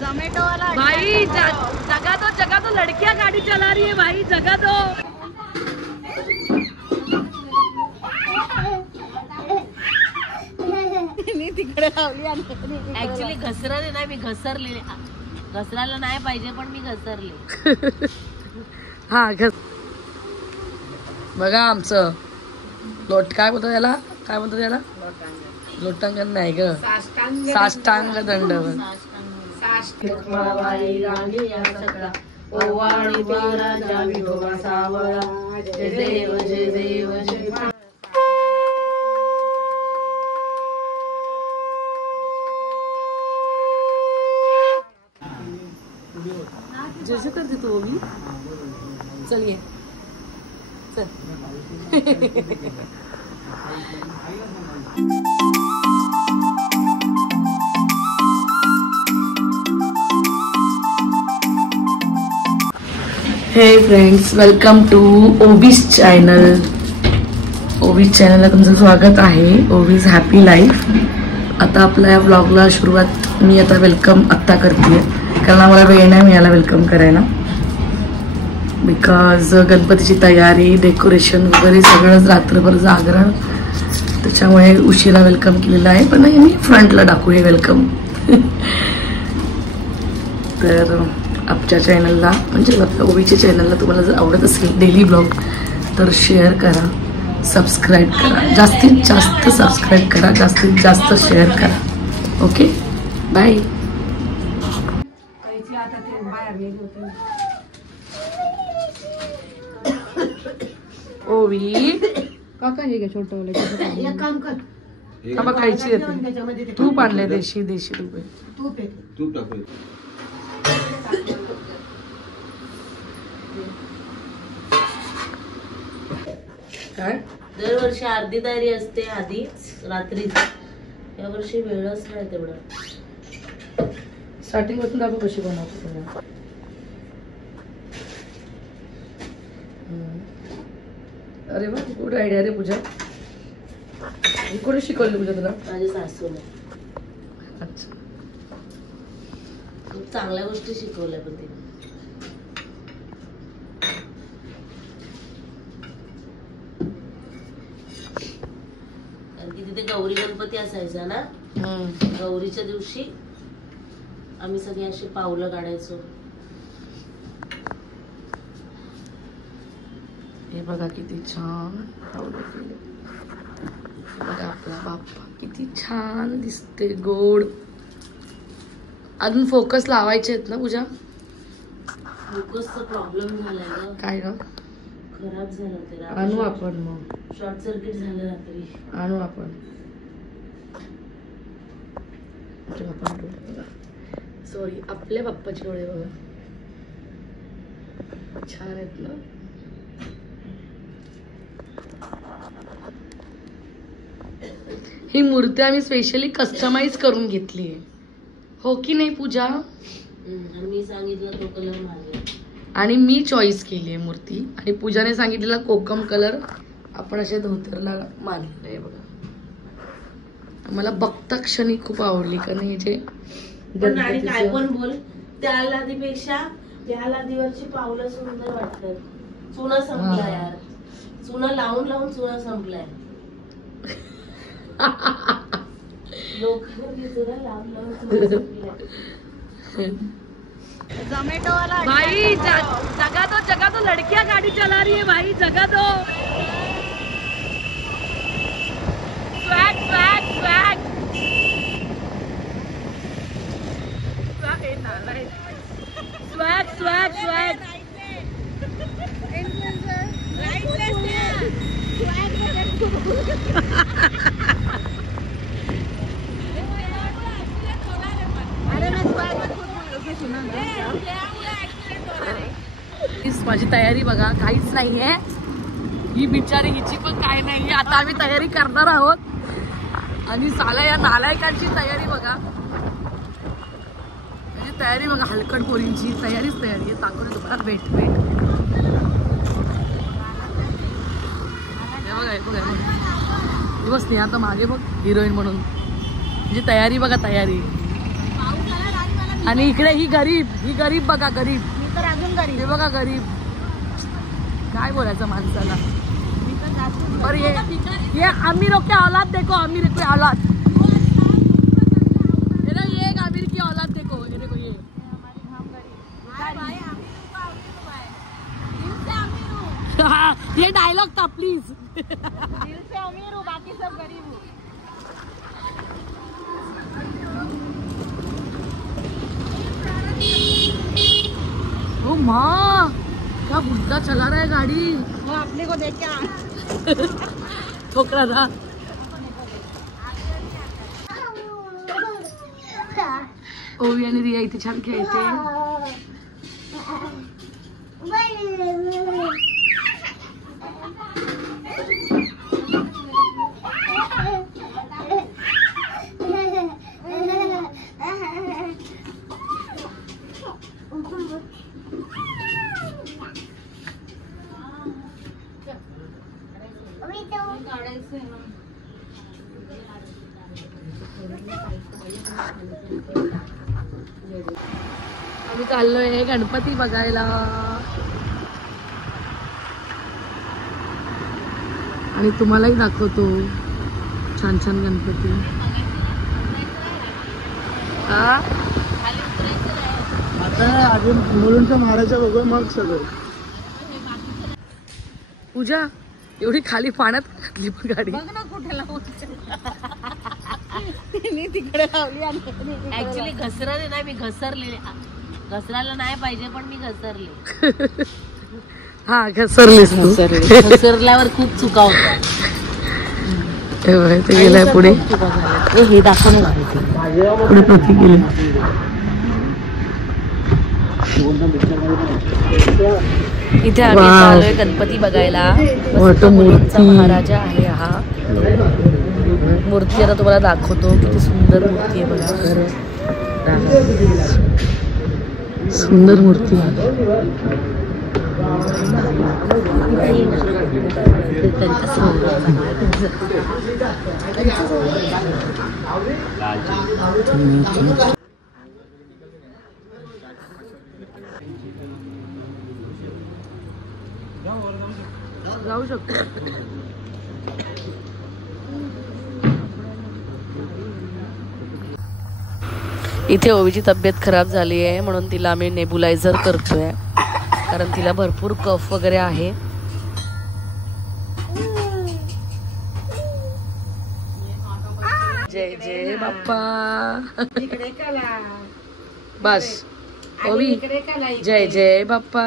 जोमैटो वाला भाई जगह तो लड़कियां गाड़ी चला रही है भाई, जगह तो। तिकडे लावली ऍक्च्युली घसरले नाही, मी घसरले. घसरायला नाही पाहिजे पण मी घसरले. हा बघा आमचं लोट काय बोलतो त्याला, काय म्हणतो त्याला? लोटांगण नाही ग, साष्टांग दंडवत. जैसे कर दी तू वो भी. चलिए चल. Hey friends, welcome to Ovee's channel. Ovee's चॅनलला तुमचं स्वागत आहे. Ovee's happy life. आता आपल्या या व्लॉगला सुरुवात मी आता वेलकम आत्ता करते, कारण आम्हाला वेळ नाही मिळाला वेलकम करायला. बिकॉज गणपतीची तयारी, डेकोरेशन वगैरे सगळंच रात्रभर जागरण, त्याच्यामुळे उशिरा वेलकम केलेलं आहे. पण मी फ्रंटला टाकू हे वेलकम. तर आमच्या चॅनलला म्हणजे आपल्या ओवीच्या चॅनलला तुम्हाला जर आवडत असेल डेली ब्लॉग तर शेअर करा, सबस्क्राईब करा, जास्तीत जास्त सबस्क्राईब करा, जास्तीत जास्त शेअर करा. Okay, bye. ओवी काका हे घे छोटं वाला. एक काम कर, आम्हा खायची येते. तूप आणले, देशी देशी तूप आहे. तूप टाकू. काय दरवर्षी अर्धी तयारी असते आधी रात्री, यावर्षी वेळच नाही तेवढा. स्टार्टिंग पासून दाखव कशी बनवतो तुला. अरे वा, गुड आयडिया रे पूजा. कोणी शिकवलं पूजा तुला? माझ्या सासूने अच्छा, खूप चांगल्या गोष्टी शिकवल्या पण तिने. तिथे गौरी गणपती असायचा ना, गौरीच्या दिवशी आम्ही सगळे असे पावलं काढायचो. हे बघा किती छान पावलं केले. बघा आपला बाप्पा किती छान दिसते, गोड. अजून फोकस लावायचे आहेत ना पूजा? फोकसचा प्रॉब्लेम झालाय ना. काय ग? खराब झालं ते. आणू आपण मग. शॉर्ट सर्किट झालं रात्री. आणू आपण. सॉरी, आपल्या बाप्पाचे डोळे बघा छान आहेत ना. ही मूर्ती आम्ही स्पेशली कस्टमाइज करून घेतली आहे, हो की नाही पूजा? मी सांगितलं तो कलर माझा, आणि मी चॉईस केली आहे मूर्ती, आणि पूजाने सांगितलेला कोकम कलर आपण अशा धोतरला मारलेलं आहे बघा. मला बघता क्षणी खूप आवडली, कारण हे जे आणि काय पण बोल, त्या लादीपेक्षा त्या लादीवरची पावलं सुंदर वाटतात. चुना संपला यार, चुना लावून लावून चुना संपलाय. जोमैटो वाला भाई जगह तो लड़कियां गाड़ी चला रही है भाई, जगह तो. Swag swag swag swag swag swag. माझी तयारी बघा, काहीच नाहीये. ही बिचारी, हिची पण काय नाहीये. आता आम्ही तयारी करणार आहोत, आणि साला या नालायकांची तयारी बघा. म्हणजे तयारी बघा, हलकट पोरींची तयारीच तयारी आहे. ताकद दुकानात भेट भेट. बघा बस नाही आता मागे बघ, हिरोईन म्हणून. म्हणजे तयारी बघा, तयारी. आणि इकडे ही गरीब बघा, गरीब. मी तर अजून गरीब. हे बघा गरीब. काय बोलायचं माणसाला. और ये अमीरों के औलाद देखो, अमीर की औलाद. ये एक अमीर की औलाद देखो, ये देखो ये. ये डायलॉग था प्लीज. दिल से अमीर हूँ, बाकी सब गरीब हूँ. ओ माँ, क्या बुड्ढा चला रहा है गाड़ी. वो अपने को देख के ठोकरा था. ओवी आणि रिया इथे छान खेळते. आम्ही चाललोय गणपती बघायला. आणि तुम्हालाही दाखवतो छान छान गणपती. आता अजून मुलुंडच्या मारायच्या बघू मग सगळं. पूजा एवढी खाली पाण्यात घातली पण गाडी. बघ ना कुठे लावून. तिने तिकडे लावली आणि ऍक्च्युली घसरले नाही, मी घसरले. घसरायला नाही पाहिजे पण मी घसरले. हा घसरलीस तू. घसरल्यावर खूप चुका होत्या. ते गेलाय पुढे. हे दाखवून पुढे प्रतीक गेले. इथे आम्ही आलोय गणपती बघायला. मूर्ती महाराजा आहे हा. मूर्ती आता तुम्हाला दाखवतो. किती सुंदर मूर्ती आहे बघा. सुंदर मूर्ती आहे. जाऊ शकतो. इथे ओवीची तब्येत खराब झाली आहे म्हणून तिला आम्ही नेबुलायझर करतोय, कारण तिला भरपूर कफ वगैरे आहे. जय जय बाप्पा. बस ओवी जय जय बाप्पा.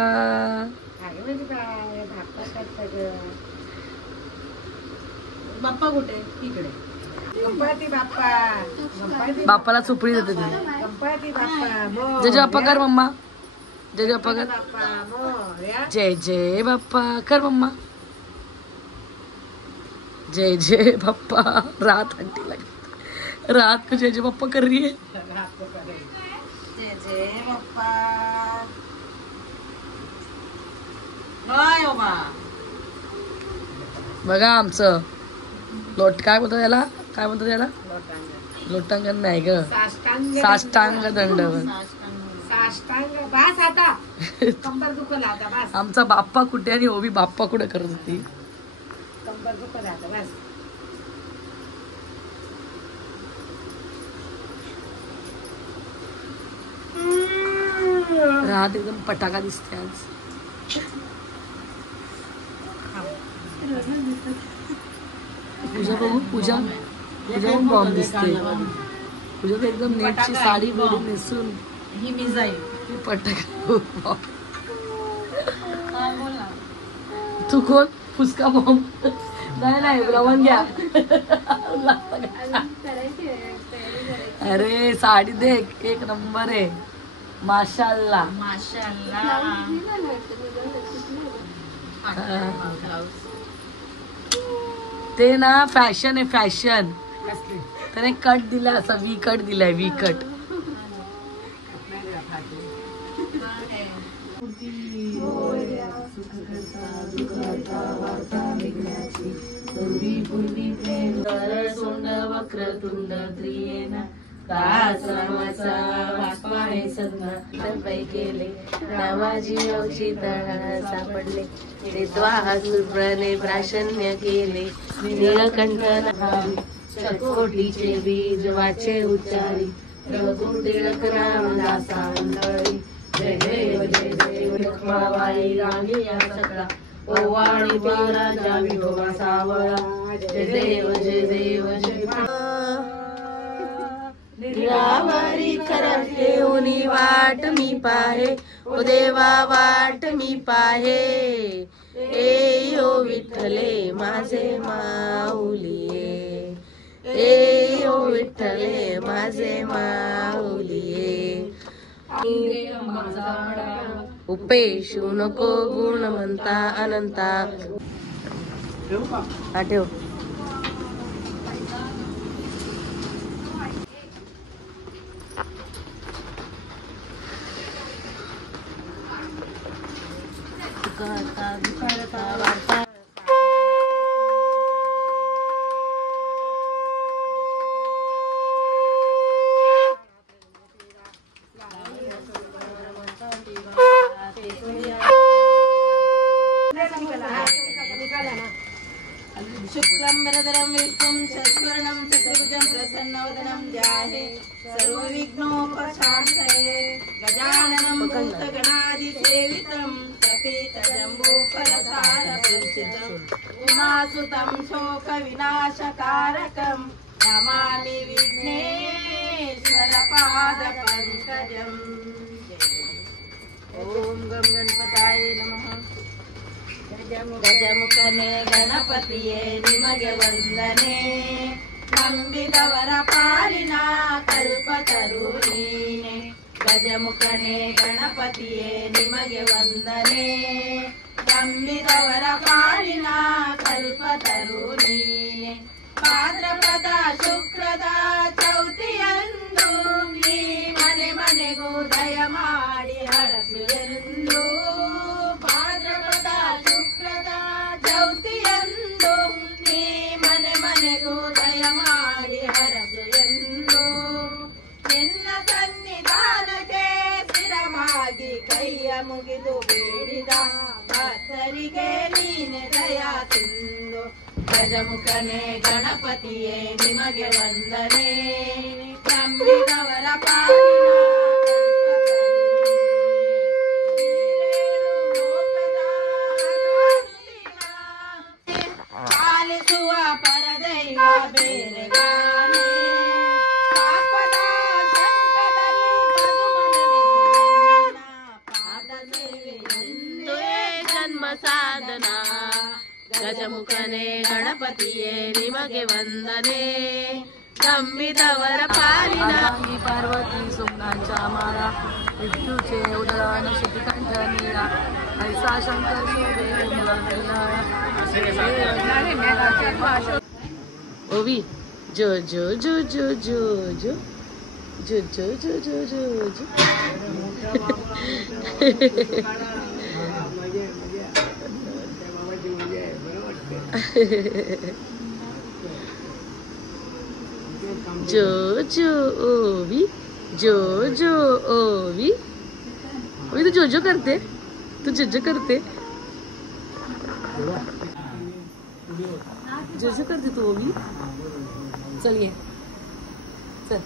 बाप्पा कुठे? इकडे. गणपती बाप्पा. बाप्पाला चुपडी देते ती. गणपती बाप्पा. जय जय बाप्पा कर मम्मा. जय जय बाप्पा कर. जय जय बाप्पा कर मम्मा. जय जय बाप्पा. रात आंटी लगी. रात को जय जय बाप्पा कर रही है. जय जय बाप्पा. बघा आमचं लोट काय बोलतात याला, काय बोलतात याला? लोटांगण नाही ग, साष्टांग दंडवत. बस आता कंबर दुखला आता बस. आमचा बाप्पा कुठे आणि ओवी बाप्पा कुठे करत होती. कंबर दुखला आता बस. रात एकदम पटाका दिसते आज. पूजा बघू. पूजा पण बॉम्ब दिसते. पूजा तर एकदम नेटची साडी बिडी नेसून ही मी जाईल. पटाका. तू कोण? फुसका बॉम्ब. नाही रवण घ्या. अरे साडी देख एक नंबर आहे. माशाल्लाह माशाल्लाह. ते ना फॅशन आहे फॅशन. त्याने कट दिला असा वी कट दिलाय वी कट. सोंड वक्रतुंड त्रियेना दासनामाचा वास्मा हे सदना तपै केले नामाजी औची तळा सापडले द्वासुप्रने प्राशन्य केले नीलकंठ चकोटीचे बीज वाचे उच्चारी रघु टिळक रामदासा मंडळी जय देव जय देव लक्ष्माबाई राणी या सकळा ओवाळी राजा विठोबा सावळा जय देव जय देव जय निरावरी करत ठेवणी वाट मी पाहे ओ देवा वाट मी पाहे ए ओ विठ्ठले माझे माऊलिये ए ओ विठ्ठले माझे माऊलिये उपेशू नको गुण म्हणता अनंता आठव शुक्लंबरधरं विष्णुं शशिवर्णं चतुर्भुजं प्रसन्नवदनं ध्याये सर्वविघ्नोपशान्तये गजाननं भूतगणादिसेवितं कपितजम्बूफलसारपूजितम् उमासुतं शोकविनाशकारकं नमामि विघ्नेश्वरपादपङ्कजम् ॐ गं गणपताय नमः ಗಜಮುಖನೆ ಗಣಪತಿಯೇ ನಿಮಗೆ ವಂದನೆ ನಂಬಿದವರ ಪಾಲಿನ ಕಲ್ಪತರು ನೀನೆ ಗಜಮುಖನೆ ಗಣಪತಿಯೇ ನಿಮಗೆ ವಂದನೆ ನಂಬಿದವರ ಪಾಲಿನ ಕಲ್ಪತರು ನೀನೆ ಭಾದ್ರಪದ ಶುಕ್ರದ ಚೌತಿಯಂದು ನೀ ಮನೆ ಮನೆಗೂ ದಯ ಮಾಡಿ ಹರಸು ಎಂದು ಭಾದ್ರಪದ ಶುಕ್ರದ ಚೌತಿಯಂದು ನೀ ಮನೆ ಮನೆಗೂ ದಯ ಮಾಡಿ ಹರಸು ಎಂದು ನಿನ್ನ ಸನ್ನಿಧಾನಕ್ಕೆ ಸ್ಥಿರವಾಗಿ ಕೈಯ ಮುಗಿದು ಬೇಡಿದ ಭಕ್ತರಿಗೆ ನೀನೆ ದಯ ತಿಂದು ಗಜಮುಖನೆ ಗಣಪತಿಯೇ ನಿಮಗೆ ವಂದನೆ ನಂಬಿದವರ ಪಾಲಿನ ಪಾಲಿಸುವ ಪರದೈವ ಬೇರೆ ಗಾನೆ ಪಾಪದ ಸಂಕಟದಲ್ಲಿ ಪಾದ ಸೇವೆಯೊಂದೇ ಜನ್ಮ ಸಾಧನ ಗಜಮುಖನೆ ಗಣಪತಿಯೇ ನಿಮಗೆ ವಂದನೆ ನಂಬಿದವರ ಪಾಲಿನ पार्वती सोमनांच्या माळा विठूचे उदरान शितिकंठ नीळा ऐसा शंकर शोभे ओवी जो जो जो जो जो जो जो जो जो जो जो जो जो जो ओवी जो जो ओवी ओवी तू जो जो करते जो जो करते तू ओवी चलिए चल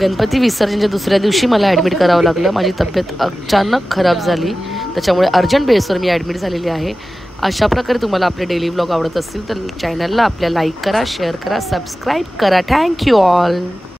गणपती विसर्जनच्या दुसऱ्या दिवशी मला ॲडमिट करावं लागलं. माझी तब्येत अचानक खराब झाली, त्याच्यामुळे अर्जंट बेसवर मी ॲडमिट झालेली आहे. अशा प्रकारे तुम्हाला आपले डेली व्लॉग आवडत असतील तर चॅनलला आपल्या लाईक करा, शेअर करा, सबस्क्राईब करा. Thank you all.